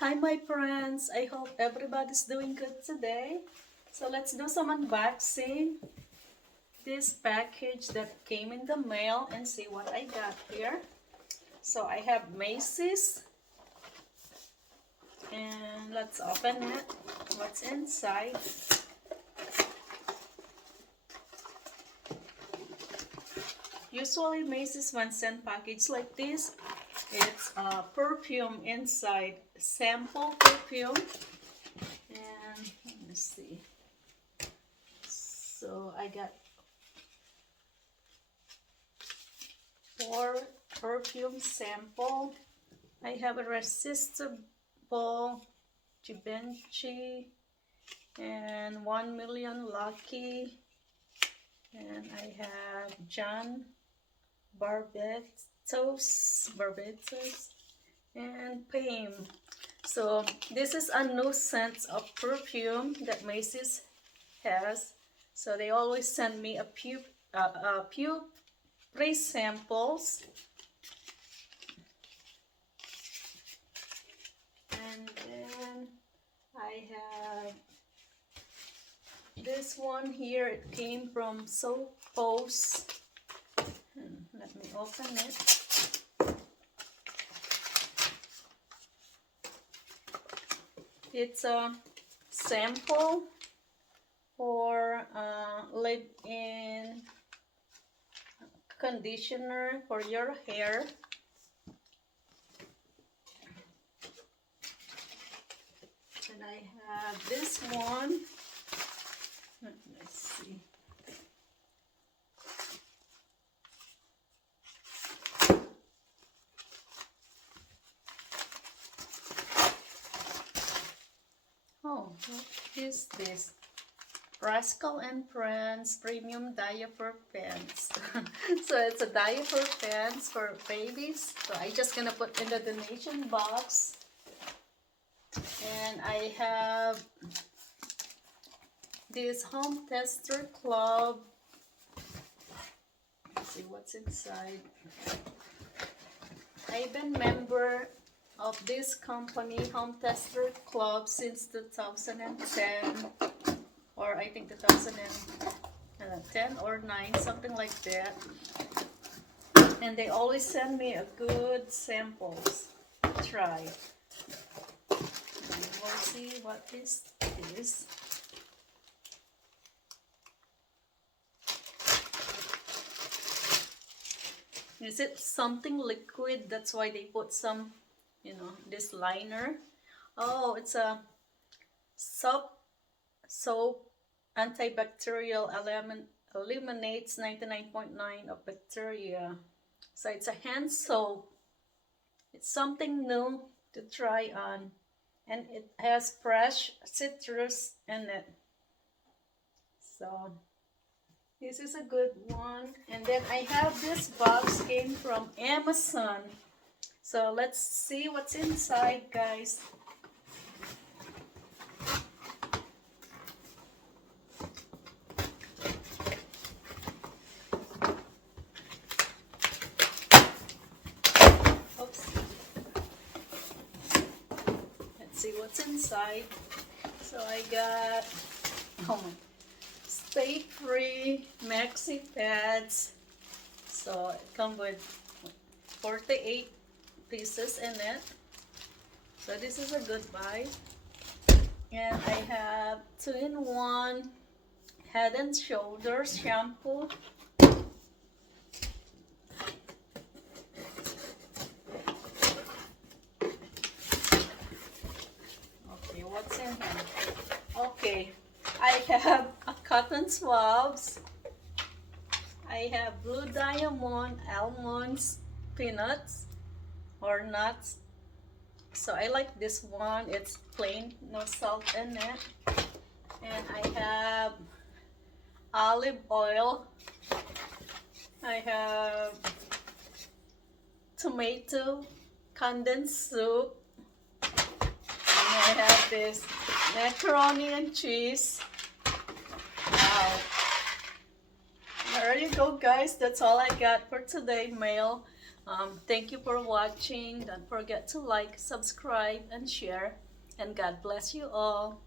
Hi my friends, I hope everybody's doing good today. So let's do some unboxing. This package that came in the mail and see what I got here. So I have Macy's and let's open it. What's inside? Usually Macy's when send package like this, it's a perfume inside, sample perfume. And let me see. So I got 4 perfume sample. I have a Irresistible, Givenchy, and 1 Million Lucky, and I have John Barbatos, and Pame. So this is a new scent of perfume that Macy's has. So they always send me a few free samples. And then I have this one here. It came from Soap Post. Let me open it. It's a sample for leave-in conditioner for your hair. And I have this one. Let's see. Oh, what is this? Rascal and Friends Premium Diaper Pants. So it's a diaper pants for babies. So I just gonna put in the donation box. And I have this Home Tester Club. Let's see what's inside. I've been member of this company, Home Tester Club, since 2010, or I think 2010 or 9, something like that. And they always send me a good samples to try. And we'll see what is this. Is it something liquid? That's why they put some, this liner. Oh, it's a soap antibacterial eliminates 99.9% of bacteria. So it's a hand soap. It's something new to try on. And it has fresh citrus in it. So this is a good one. And then I have this box came from Amazon. So let's see what's inside, guys. Oops. Let's see what's inside. So I got, Stay Free Maxi Pads. So it comes with 48 pieces in it. So this is a good buy. And I have 2-in-1 Head and Shoulders shampoo. Okay, what's in here? Okay, I have a cotton swabs. I have Blue Diamond almonds, peanuts or nuts. So I like this one. It's plain, no salt in it. And I have olive oil. I have tomato condensed soup. And I have this macaroni and cheese. Wow. There you go, guys. That's all I got for today, mail. Thank you for watching. Don't forget to like, subscribe, and share. And God bless you all.